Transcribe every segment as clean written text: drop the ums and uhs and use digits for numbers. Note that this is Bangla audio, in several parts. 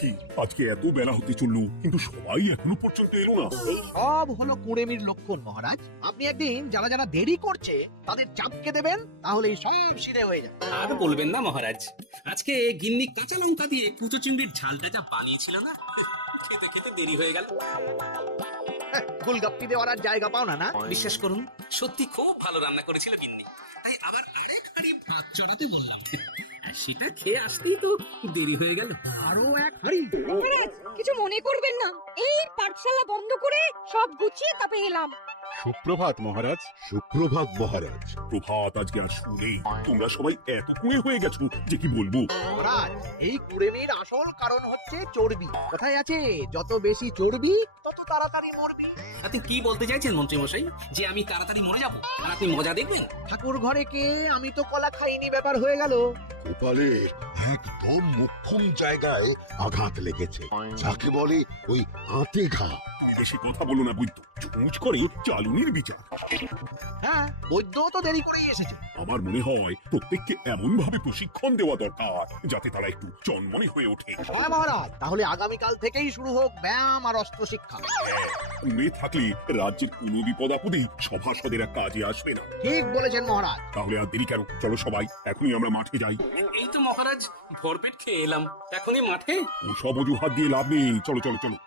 কি আজকে এত বেলা হতে চললো কিন্তু সবাই এখনো পর্যন্ত এলো না। এই সব হলো কুড়েমির লক্ষণ মহারাজ। আপনি একদিন যারা যারা দেরি করছে তাদের চাপকে দেবেন, তাহলে সব সিধে হয়ে যাবে। আর বলবেন না মহারাজ, আজকে গিন্নি কাঁচা লঙ্কা দিয়ে কুচো চিংড়ির ঝালটা যা বানিয়েছিল না, খেতে খেতে দেরি হয়ে গেল। গোলগাপ্পি দেওয়ার আর জায়গা পাও না না? বিশ্বাস করুন, সত্যি খুব ভালো রান্না করেছিল গিন্নি, তাই আবার আরেক হাঁড়ি ভাত চড়াতে বললাম। আর সেটা খেয়ে আসতেই তো দেরি হয়ে গেল। আরো এক হাড়ি। মহারাজ কিছু মনে করবেন না, এই পাঠশালা বন্ধ করে সব গুছিয়ে তবে এলাম। সুপ্রভাত মহারাজ। সুপ্রভাত মহারাজ। প্রভাত আজকে আর শুনেই তোমরা সবাই এত কুঁড়ে হয়ে গেছো যে কি বলবো। মহারাজ, এই কুড়েমির আসল কারণ হচ্ছে চর্বি। কোথায় আছে যত বেশি চর্বি তত তাড়াতাড়ি মরবি। আপনি কি বলতে চাইছেন মন্ত্রী মশাই, যে আমি তাড়াতাড়ি মরে যাবো আর আপনি মজা দেখবেন? ঠাকুর ঘরে কে আমি তো কলা খাইনি ব্যাপার হয়ে গেল। গোপালের একদম মোক্ষম জায়গায় আঘাত লেগেছে, যাকে বলে ওই আঁতে ঘা। তুমি বেশি কথা বলো না বৈদ্য, চুঁচ করে চালুনির বিচার। হ্যাঁ, বৈদ্য তো দেরি করেই এসেছে। আমার মনে হয় প্রত্যেককে এমন ভাবে প্রশিক্ষণ দেওয়া দরকার যাতে তারা একটু চনমনে হয়ে ওঠে। হ্যাঁ মহারাজ, তাহলে আগামীকাল থেকেই শুরু হোক ব্যায়াম আর অস্ত্র শিক্ষা। কুঁড়ে থাকলে রাজ্যের কোনো বিপদ আপদে সভাসদেরা কাজে আসবে না। ঠিক বলেছেন মহারাজ। তাহলে আর দেরি কেন, চলো সবাই এখনই আমরা মাঠে যাই। এই তো মহারাজ ভরপেট খেয়ে এলাম, এখনই মাঠে? ওসব অজুহাত দিয়ে লাভ নেই, চলো চলো চলো।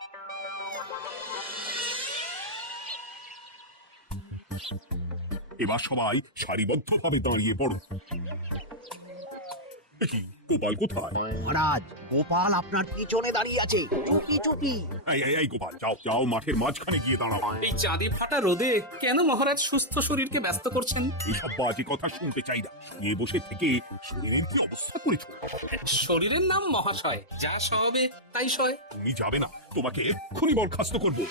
এবার সবাই সারিবদ্ধভাবে দাঁড়িয়ে পড়ো। কি গোপাল কোথায়? মহারাজ, গোপাল আপনার পিছনে দাঁড়িয়ে আছে, চুপি চুপি। এই গোপাল, যাও যাও মাঠের মাঝখানে গিয়ে দাঁড়াও। এই চাঁদি ফাটা রোদে কেন মহারাজ সুস্থ শরীরকে ব্যস্ত করছেন? এইসব বাজে কথা শুনতে চাই না। শুয়ে বসে থেকে শরীরের কি অবস্থা করেছো? শরীরের নাম মহাশয়, যা সবে তাই সয়। তুমি যাবে না, তোমাকে এক্ষুনি বরখাস্ত করবো।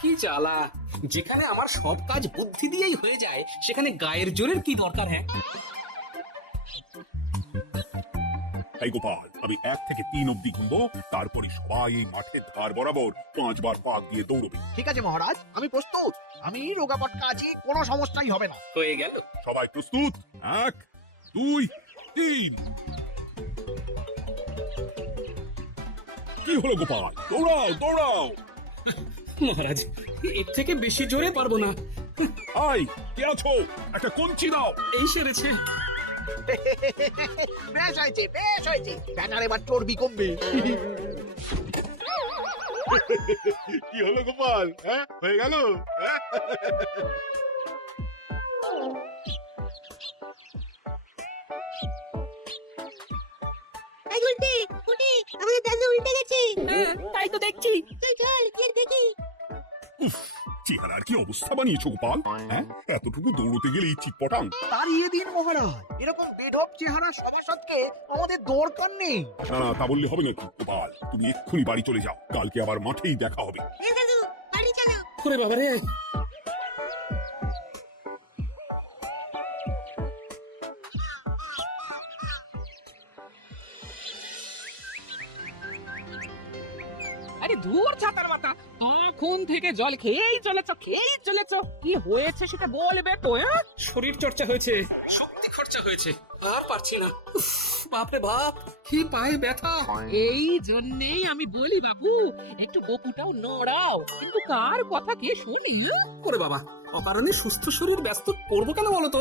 কি জ্বালা, যেখানে আমার সব কাজ বুদ্ধি দিয়েই হয়ে যায় সেখানে গায়ের জোরের কি দরকার? হ্যাঁ এই গোপাল, আমি 1 থেকে 3 অব্দি গুনবো, তারপরে সবাই এই মাঠের ধার বরাবর 5 বার পাক দিয়ে দৌড়বে। ঠিক আছে মহারাজ, আমি প্রস্তুত। আমি রোগা পটকা আছি, কোনো সমস্যাই হবে না। হয়ে গেল। সবাই প্রস্তুত? 1 2 3। কি হলো গোপাল, দৌড়াও দৌড়াও। মহারাজ, এর থেকে বেশি জোরে পারবো না। আই, কে আছো? একটা কঞ্চি দাও। এই সেরেছে। বেশ হয়েছে, বেশ হয়েছে। ব্যাটার এবার চর্বি কমবে। কি হলো গোপাল, হ্যাঁ হয়ে গেল? এই উল্টে উল্টে আমাদের দাদু উল্টে গেছে। তাই তো দেখছি। চল চল গিয়ে দেখি। উফ, চেহারার কি অবস্থা বানিয়েছো গোপাল, হ্যাঁ? এতটুকু দৌড়তে গেলেই চিটপটাং। তাড়িয়ে দিন মহারাজ, এরকম বেঢপ চেহারা সভাসদকে আমাদের দরকার নেই। না না, তা বললে হবে নাকি গোপাল, তুমি এক্ষুনি বাড়ি চলে যাও, কালকে আবার মাঠেই দেখা হবে। এই দাদু বাড়ি চলো। ওরে বাবারে, আরে দূর ছাতার মাথা, তখন থেকে জল খেয়েই চলেছ। কি হয়েছে সেটা বলবে তো? শরীর চর্চা হয়েছে, শক্তি খরচা হয়েছে, আর পারছি না। উফ, বাপরে বাপ, কি পায়ে ব্যথা। এই জন্যেই আমি বলি বাবু, একটু বকুটাও নড়াও। কিন্তু কার কথা কে শুনি? ওরে বাবা, অকারণে সুস্থ শরীর ব্যস্ত করবো কেন বলতো?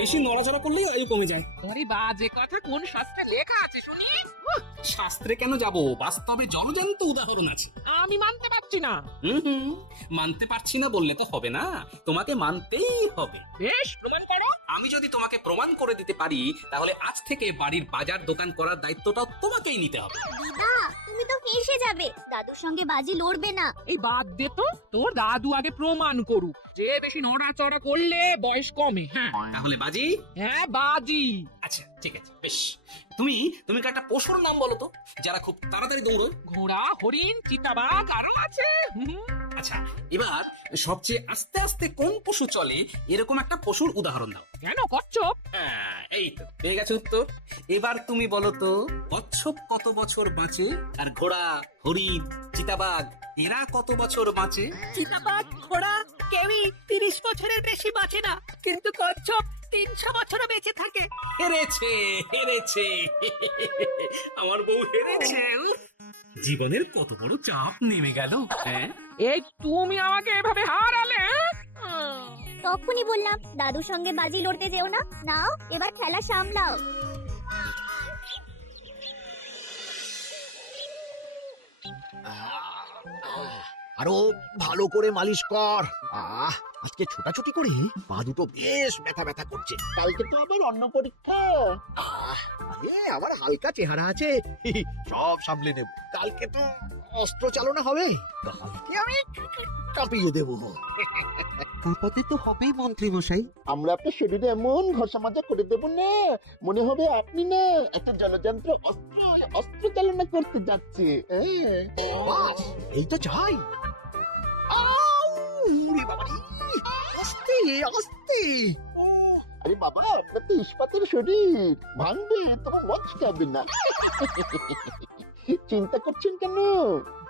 বেশি নড়াচড়া করলেই আয়ু কমে যায়। আরে বাজে কথা কোন শাস্ত্রে লেখা আছে শুনি? শাস্ত্রে কেন যাব, বাস্তবে জলজান্ত উদাহরণ আছে। আমি মানতে পারছি না। হুম, মানতে পারছি না বললে তো হবে না, তোমাকে মানতেই হবে। বেশ, প্রমাণ করো। আমি যদি তোমাকে প্রমাণ করে দিতে পারি, তাহলে আজ থেকে বাড়ির বাজার দোকান করার দায়িত্বটাও তোমাকেই নিতে হবে। দিদা তুমি তো ফেঁসে যাবে, দাদুর সঙ্গে বাজি লড়বে না। এই বাদ দে তো, তোর দাদু আগে প্রমাণ করুক যে বেশি নড়াচড়া করলে বয়স কমে। হ্যাঁ তাহলে বাজি? হ্যাঁ বাজি। আচ্ছা ঠিক আছে, বেশ। তুমি তুমি একটা পশুর নাম বলো তো, যারা খুব তাড়াতাড়ি দৌড়য়। ঘোড়া, হরিণ, চিতাবাঘ আরো আছে। আচ্ছা, এবার সবচেয়ে আস্তে আস্তে কোন পশু চলে এরকম একটা পশুর উদাহরণ দাও। কেন কচ্ছপ? হ্যাঁ, এই তো পেয়ে গেছে উত্তর। এবার তুমি বলো তো, কচ্ছপ কত বছর বাঁচে, আর ঘোড়া, হরিণ, চিতাবাঘ এরা কত বছর বাঁচে? চিতাবাঘ, ঘোড়া কেউই 30 বছরের বেশি বাঁচে না, কিন্তু কচ্ছপ 300 বছরও বেঁচে থাকে। হেরেছে হেরেছে, আমার বউ হেরেছে। উফ। জীবনের কত বড় চাপ নেমে গেল। হ্যাঁ, এই তুমি আমাকে এভাবে হারালে, হ্যাঁ? তখনই বললাম দাদুর সঙ্গে বাজি লড়তে যেও না। নাও এবার খেলা সামলাও। আরো ভালো করে মালিশ কর। আজকে ছোটাছুটি করে পা দুটো বেশ ব্যথা ব্যথা করছে। কালকে তো আবার অন্য পরীক্ষা। আরে আমার হালকা চেহারা আছে, সব সামলে নেব। কালকে তো অস্ত্র চালনা হবে, কালকে আমি কাঁপিয়ে দেবো। কাঁপাতে তো হবেই মন্ত্রী মশাই। আমরা আপনার শরীরে এমন ঘষা মাজা করে দেবো না, মনে হবে আপনি না একটা জলযন্ত্র অস্ত্র চালনা করতে যাচ্ছে। বাস, এই তো চাই। আউ, ওরে বাবারে, আস্তে আস্তে। আরে বাবা, আপনার তো ইস্পাতের শরীর, ভাঙবে তবে মচকাবে না। চিন্তা করছেন কেন?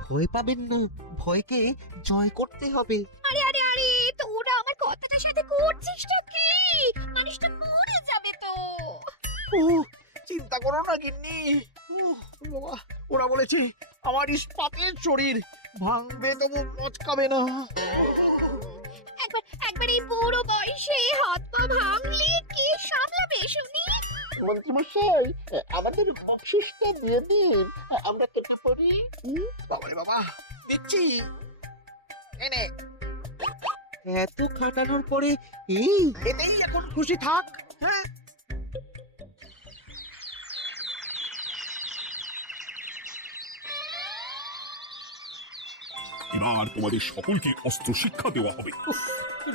ভয় পাবেন না, ভয়কে জয় করতে হবে। আরে আরে আরে, তোরা আমার কথাটার সাথে করছিস তো কি? মানুষটা মরে যাবে তো। চিন্তা করো না গিন্নি। বাবা, ওরা বলেছে আমার ইস্পাতের শরীর, ভাঙবে তবু মচকাবে না। একবার এই বুড়ো বয়সে হাত পা ভাঙলে কি সামলাবে শুনি? মন্ত্রীমশাই, আমাদের বকশিসটা দিয়ে দিন, আমরা কেটে পড়ি। বাবারে বাবা, দিচ্ছি। এনে, এত খাটানোর পরে এতেই এখন খুশি থাক। হ্যাঁ, এবার তোমাদের সকলকে অস্ত্র শিক্ষা দেওয়া হবে।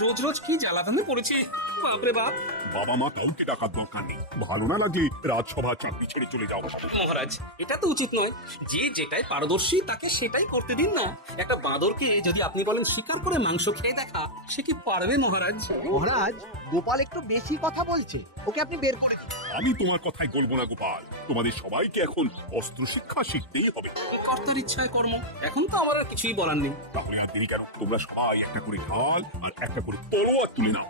রোজ রোজ কি জ্বালাতনে পড়েছে, বাপরে বাপ। বাবা মা কাউকে ডাকার দরকার নেই, ভালো না লাগলে রাজসভা চাকরি ছেড়ে চলে যাও। মহারাজ, এটা তো উচিত নয়। যে যেটাই পারদর্শী তাকে সেটাই করতে দিন না। একটা বাঁদরকে যদি আপনি বলেন শিকার করে মাংস খেয়ে দেখা, সে কি পারবে মহারাজ? মহারাজ, গোপাল একটু বেশি কথা বলছে, ওকে আপনি বের করে দিন। আমি তোমার কথায় বলবো না গোপাল, তোমাদের সবাইকে এখন অস্ত্র শিক্ষা শিখতেই হবে। কর্তার ইচ্ছায় কর্ম, এখন তো আমার আর কিছুই বলার নেই। তাহলে আর দেরি কেন, তোমরা সবাই একটা করে ঢাল আর একটা করে তলোয়ার তুলে নাও।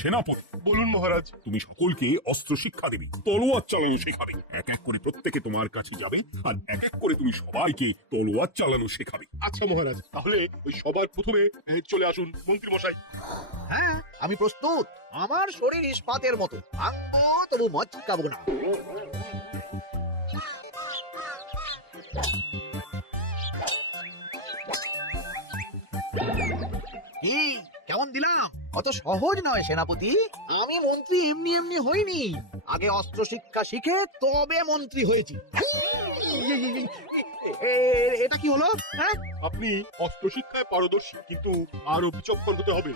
সেনাপতি, বলুন মহারাজ। তুমি সকলকে অস্ত্র শিক্ষা দেবে, তলোয়ার চালানো শেখাবে। এক এক করে প্রত্যেকে তোমার কাছে যাবে আর এক এক করে তুমি সবাইকে তলোয়ার চালানো শেখাবে। আচ্ছা মহারাজ, তাহলে ওই সবার প্রথমে চলে আসুন মন্ত্রী মশাই। হ্যাঁ, আমি প্রস্তুত। আমার শরীর ইস্পাতের মতো, ভাঙবো তবু মচকাবো না। কি, কেমন দিলাম? অত সহজ নয় সেনাপতি। আমি মন্ত্রী এমনি এমনি হইনি, আগে অস্ত্র শিক্ষা শিখে তবে মন্ত্রী হয়েছি। এটা কি হলো? হ্যাঁ, আপনি অস্ত্র শিক্ষায় পারদর্শী, কিন্তু আরো বিচক্ষণ হতে হবে।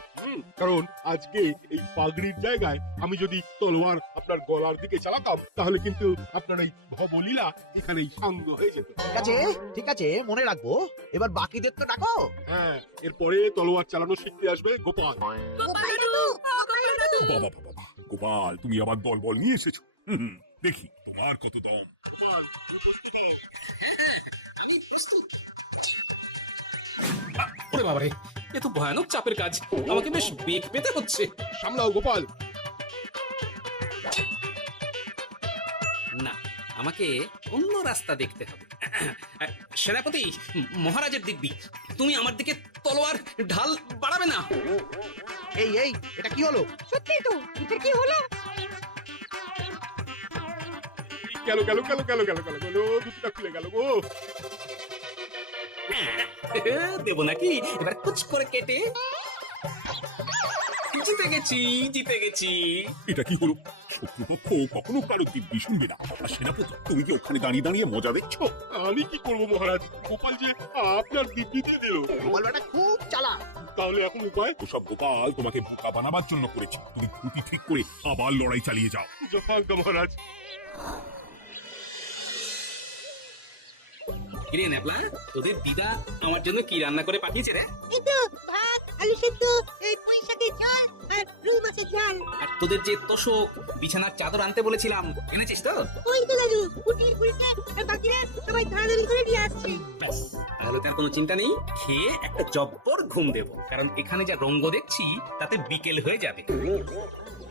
কারণ আজকে এই পাগড়ির জায়গায় আমি যদি তলোয়ার আপনার গলার দিকে চালাতাম, তাহলে কিন্তু আপনার এই ভবলীলা এখানেই সাঙ্গ হয়ে যেত। ঠিক আছে ঠিক আছে, মনে রাখবো। এবার বাকিদের তো ডাকো। হ্যাঁ, এরপরে তলোয়ার চালানো শিখতে আসবে গোপাল। বাবা বাবা, গোপাল তুমি আবার দল বল নিয়ে এসেছো। দেখি তোমার কত দম। গোপাল, তুমি প্রস্তুত হও। আমি প্রস্তুত। ওরে বাবারে, এ তো ভয়ানক চাপের কাজ, আমাকে বেশ বেগ পেতে হচ্ছে। সামলাও গোপাল। না, আমাকে অন্য রাস্তা দেখতে হবে। সেনাপতি, মহারাজের দিব্যি, তুমি আমার দিকে তলোয়ার ঢাল বাড়াবে না। এই এই, এটা কি হলো? সত্যি তো, এটা কি হলো? গেল গেল গেল গেল গেল গেল গেল, দুটোটা খুলে গেল গো। দেবো নাকি এবার কুচ করে কেটে? জিতে গেছি, জিতে গেছি। এটা কি হলো? শত্রুপক্ষ কখনো কারো দিব্যি শুনবে না। আর সেনাপতি, তুমি কি ওখানে দাঁড়িয়ে দাঁড়িয়ে মজা দেখছো? আমি কি করবো মহারাজ, গোপাল যে আপনার দিব্যিতে দিল। গোপাল বেটা খুব চালাক। তাহলে এখন উপায়? ওসব গোপাল তোমাকে বোকা বানাবার জন্য করেছে। তুমি খুঁটি ঠিক করে আবার লড়াই চালিয়ে যাও। যথাজ্ঞা মহারাজ। কিরে ন্যাপলা, তোদের দিদা আমার জন্য কি রান্না করে পাঠিয়েছে রে? এই তো ভাত, আলু সেদ্ধ, এই পুঁই শাকের ঝাল আর রুই মাছের ঝাল। আর তোদের যে তোষক, বিছানার চাদর আনতে বলেছিলাম, এনেছিস তো? ওই তো দাদু, কুটির কুড়িটা আর বাকিরা সবাই ধারাধারি করে নিয়ে আসছে। ব্যাস, তাহলে তার কোনো চিন্তা নেই। খেয়ে একটা জব্বর ঘুম দেবো, কারণ এখানে যা রঙ্গ দেখছি তাতে বিকেল হয়ে যাবে।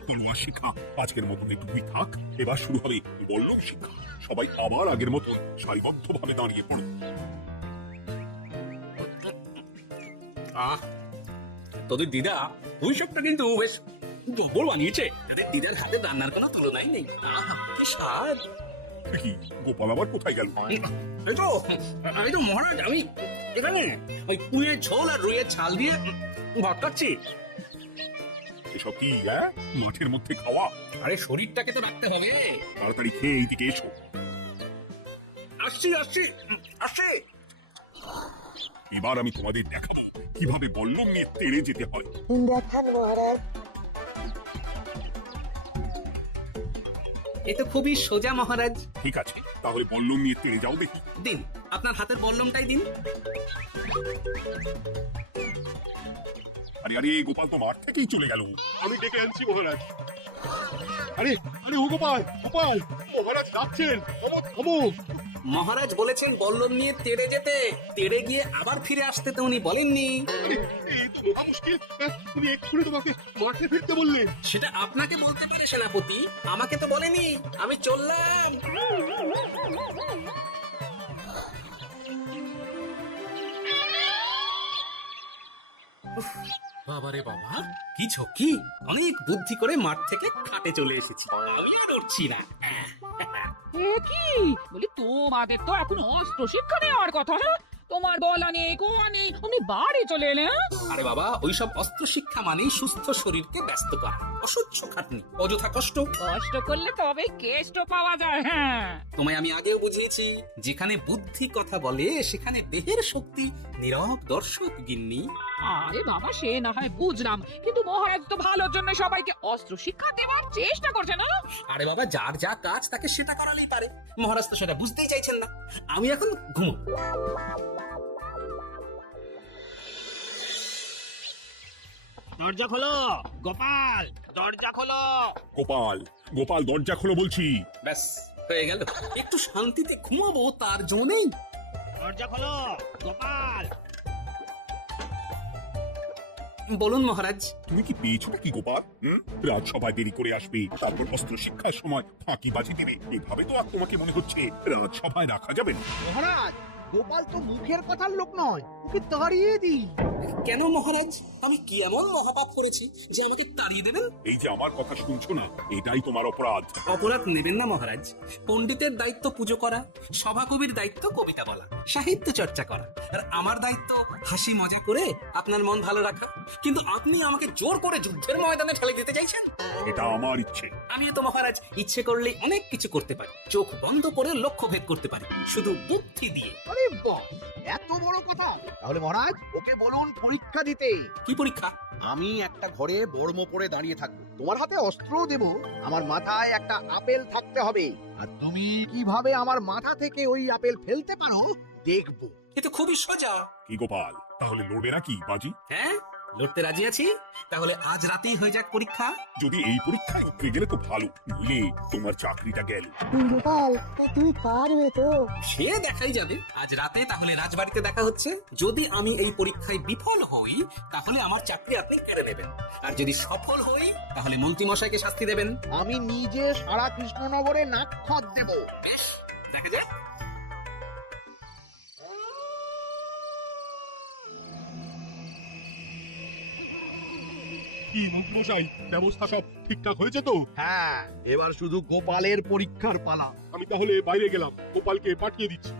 তলোয়ার শিক্ষা আজকের মতন এটুকুই থাক। এবার শুরু হবে বল্লম শিক্ষা। সবাই আবার আগের মতন সারিবদ্ধভাবে দাঁড়িয়ে পড়ো। আহ তোদের দিদা ওই সবটা কিন্তু বেশ জবর বানিয়েছে। তাদের দিদার হাতে রান্নার কোনো তুলনাই নেই। আহ কি স্বাদ। কি গোপাল আবার কোথায় গেল? এই তো মহারাজ, আমি এখানে ওই কুইয়ের ঝোল আর রুইয়ের ছাল দিয়ে ভাত খাচ্ছি। এসব কি হ্যাঁ মাঠের মধ্যে খাওয়া? আরে শরীরটাকে তো রাখতে হবে। তাড়াতাড়ি খেয়ে এইদিকে এসো। আসছি আসছি আসছি। এবার আমি তোমাদের দেখাবো কিভাবে বল্লম নিয়ে তেড়ে যেতে হয়। দেখান মহারাজ। এ তো খুবই সোজা মহারাজ। ঠিক আছে, তাহলে বল্লম নিয়ে তেড়ে যাও দেখি। দিন আপনার হাতের বল্লমটাই দিন। আরে আরে গোপাল তো মাঠ থেকেই চলে গেল। আমি ডেকে আনছি মহারাজ। আরে আরে ও গোপাল, গোপাল, মহারাজ যাচ্ছেন, থামো থামো। মহারাজ বলেছেন বল্লম নিয়ে তেড়ে যেতে, তেড়ে গিয়ে আবার ফিরে আসতে তো উনি বলেননি। এই তো মহা মুশকিল। উনি এক্ষুনি তোমাকে মাঠে ফিরতে বললেন। সেটা আপনাকে বলতে পারে সেনাপতি, আমাকে তো বলেনি। আমি চললাম। বাবারে বাবা, কি ঝক্কি! অনেক বুদ্ধি করে মাঠ থেকে খাটে চলে এসেছি। আমিও নড়ছি না। এ কি বলি, তোমাদের তো এখন অস্ত্র শিক্ষা নেওয়ার কথা। হ্যাঁ? তোমার বলা নেই কোয়া নেই, উনি বাড়ি চলে এলে। হ্যাঁ? আরে বাবা, ওইসব অস্ত্র শিক্ষা মানেই সুস্থ শরীরকে ব্যস্ত করা, অসহ্য খাটনি, অযথা কষ্ট। কষ্ট করলে তবে কেষ্ট পাওয়া যায়। হ্যাঁ, তোমায় আমি আগেও বুঝিয়েছি, যেখানে বুদ্ধি কথা বলে সেখানে দেহের শক্তি নীরব দর্শক গিন্নি। আরে বাবা, সে না হয় বুঝলাম, কিন্তু মহারাজ তো ভালোর জন্য সবাইকে অস্ত্র শিক্ষা দেওয়ার চেষ্টা করছে না। আরে বাবা, যার যা কাজ তাকে সেটা করালেই পারে। মহারাজ তো সেটা বুঝতেই চাইছেন না। আমি এখন ঘুমো। দরজা খোলো গোপাল, দরজা খোলো। গোপাল গোপাল দরজা খোলো বলছি। ব্যাস হয়ে গেল। একটু শান্তিতে ঘুমাবো তার জন্যই। দরজা খোলো গোপাল। বলুন মহারাজ। তুমি কি পেয়েছো নাকি গোপাল? রাজসভায় দেরি করে আসবে, তারপর অস্ত্র শিক্ষার সময় ফাঁকি বাজি দিবে। এভাবে তো আর তোমাকে মনে হচ্ছে রাজসভায় রাখা যাবে না। মহারাজ, গোপাল তো মুখের কথার লোক নয়, ওকে তাড়িয়ে দিই। কেন মহারাজ, আমি কি এমন মহাপাপ করেছি যে আমাকে তাড়িয়ে দেবেন? এই যে আমার কথা শুনছো না, এটাই তোমার অপরাধ। অপরাধ নেবেন না মহারাজ। পণ্ডিতের দায়িত্ব পুজো করা, সভাকবির দায়িত্ব কবিতা বলা, সাহিত্য চর্চা করা, আর আমার দায়িত্ব হাসি মজা করে আপনার মন ভালো রাখা। কিন্তু আপনি আমাকে জোর করে যুদ্ধের ময়দানে ঠেলে দিতে চাইছেন। এটা আমার ইচ্ছে। আমিও তো মহারাজ ইচ্ছে করলে অনেক কিছু করতে পারি। চোখ বন্ধ করে লক্ষ্য ভেদ করতে পারি, শুধু বুদ্ধি দিয়ে। আরে বাহ, এত বড় কথা! তাহলে মহারাজ, ওকে বলুন পরীক্ষা দিতে। কি পরীক্ষা? আমি একটা ঘরে বর্ম পরে দাঁড়িয়ে থাকবো, তোমার হাতে অস্ত্রও দেব, আমার মাথায় একটা আপেল থাকতে হবে, আর তুমি কিভাবে আমার মাথা থেকে ওই আপেল ফেলতে পারো দেখবো। এ তো খুবই সোজা। কি গোপাল, তাহলে লড়বে নাকি বাজি? হ্যাঁ, লড়তে রাজি আছি। তাহলে আজ রাতেই হয়ে যাক পরীক্ষা। যদি এই পরীক্ষায় উঠে গেলে তো ভালো, নইলে তোমার চাকরিটা গেল। গোপাল, তুমি পারবে তো? সে দেখাই যাবে আজ রাতে। তাহলে রাজবাড়িতে দেখা হচ্ছে। যদি আমি এই পরীক্ষায় বিফল হই, তাহলে আমার চাকরি আপনি কেড়ে নেবেন, আর যদি সফল হই তাহলে মন্ত্রী মশাইকে শাস্তি দেবেন। আমি নিজে সারা কৃষ্ণনগরে নাক্ষত দেব। বেশ, দেখা যাক। কি মন্ত্রীমশাই, ব্যবস্থা সব ঠিকঠাক হয়েছে তো? হ্যাঁ, এবার শুধু গোপালের পরীক্ষার পালা। আমি তাহলে বাইরে গেলাম, গোপালকে পাঠিয়ে দিচ্ছি।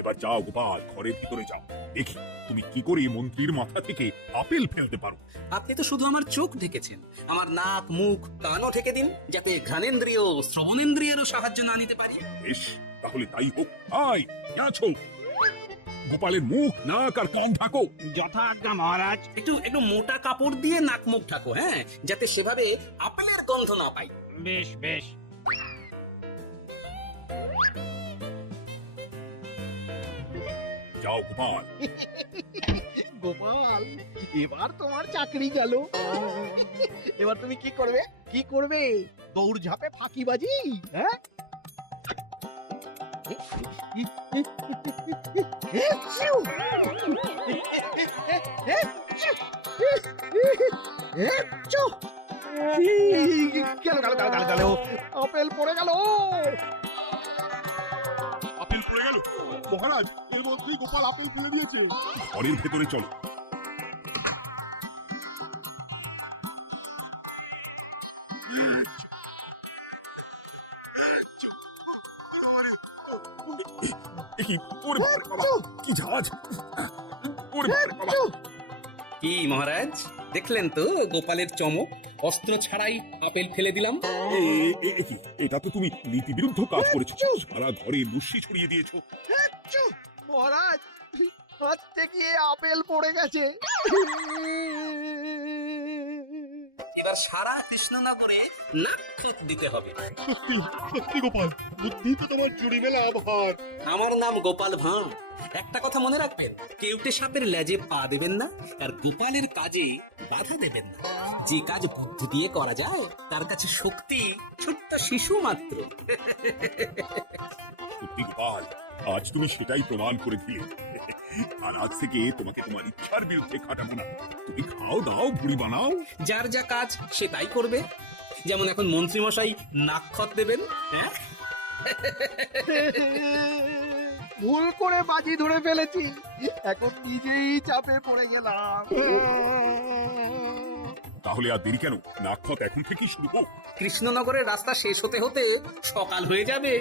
এবার যাও গোপাল, ঘরের ভিতরে যাও, দেখি তুমি কি করে মন্ত্রীর মাথা থেকে আপেল ফেলতে পারো। আপনি তো শুধু আমার চোখ ঢেকেছেন, আমার নাক মুখ কানও ঢেকে দিন, যাতে ঘ্রাণেন্দ্রিয় শ্রবণেন্দ্রিয়েরও সাহায্য না নিতে পারি। বেশ, তাহলে তাই হোক। আয়, আছো। গোপালের মুখ, নাক আর কান ঢাকো। যথাজ্ঞা মহারাজ। একটু একটু মোটা কাপড় দিয়ে নাক মুখ ঢাকো, হ্যাঁ, যাতে সেভাবে আপেলের গন্ধ না পাই। বেশ বেশ। যাও গোপাল। গোপাল, এবার তোমার চাকরি গেল। এবার তুমি কি করবে? কি করবে? দৌড় ঝাঁপে ফাঁকিবাজি? হ্যাঁ? গেল আপেল পড়ে গেল। আপেল পড়ে গেল মহারাজ, এর মধ্যেই গোপাল আপেল ফেলে দিয়েছে। ঘরের ভেতরে চলো। এ কি? ওরে বাবারে বাবা, কি ঝাঁজ! ওরে বাবারে বাবা! কি মহারাজ, দেখলেন তো গোপালের চমক? অস্ত্র ছাড়াই আপেল ফেলে দিলাম। এ কি? এটা তো তুমি নীতি বিরুদ্ধ কাজ করেছো। সারা ঘরে লুসি ছড়িয়ে দিয়েছো। মহারাজ, হাতে গিয়ে আপেল পড়ে গেছে। এবার সারা কৃষ্ণনগরে নাক দিতে হবে। সত্যি সত্যি গোপাল, বুদ্ধি তো তোমার জুড়ি মেলা আভার। আমার নাম গোপাল ভাঁড়। একটা কথা মনে রাখবেন, কেউটে সাপের লেজে পা দেবেন না, আর গোপালের কাজে বাধা দেবেন না। যে কাজ বুদ্ধি দিয়ে করা যায়, তার কাছে শক্তি ছোট্ট শিশু মাত্র। সত্যি গোপাল, আজ তুমি সেটাই প্রমাণ করে দিলে। আর আজ থেকে তোমাকে তোমার ইচ্ছার বিরুদ্ধে খাটাবো না। তুমি খাও দাও, ভুড়ি বানাও। যার যা কাজ সে তাই করবে। যেমন এখন মন্ত্রী মশাই নাক্ষত দেবেন। হ্যাঁ, ভুল করে বাজি ধরে ফেলেছি, এখন নিজেই চাপে পড়ে গেলাম। তাহলে আর দেরি কেন? নাক্ষত এখন থেকেই শুরু হোক। কৃষ্ণনগরের রাস্তা শেষ হতে হতে সকাল হয়ে যাবে।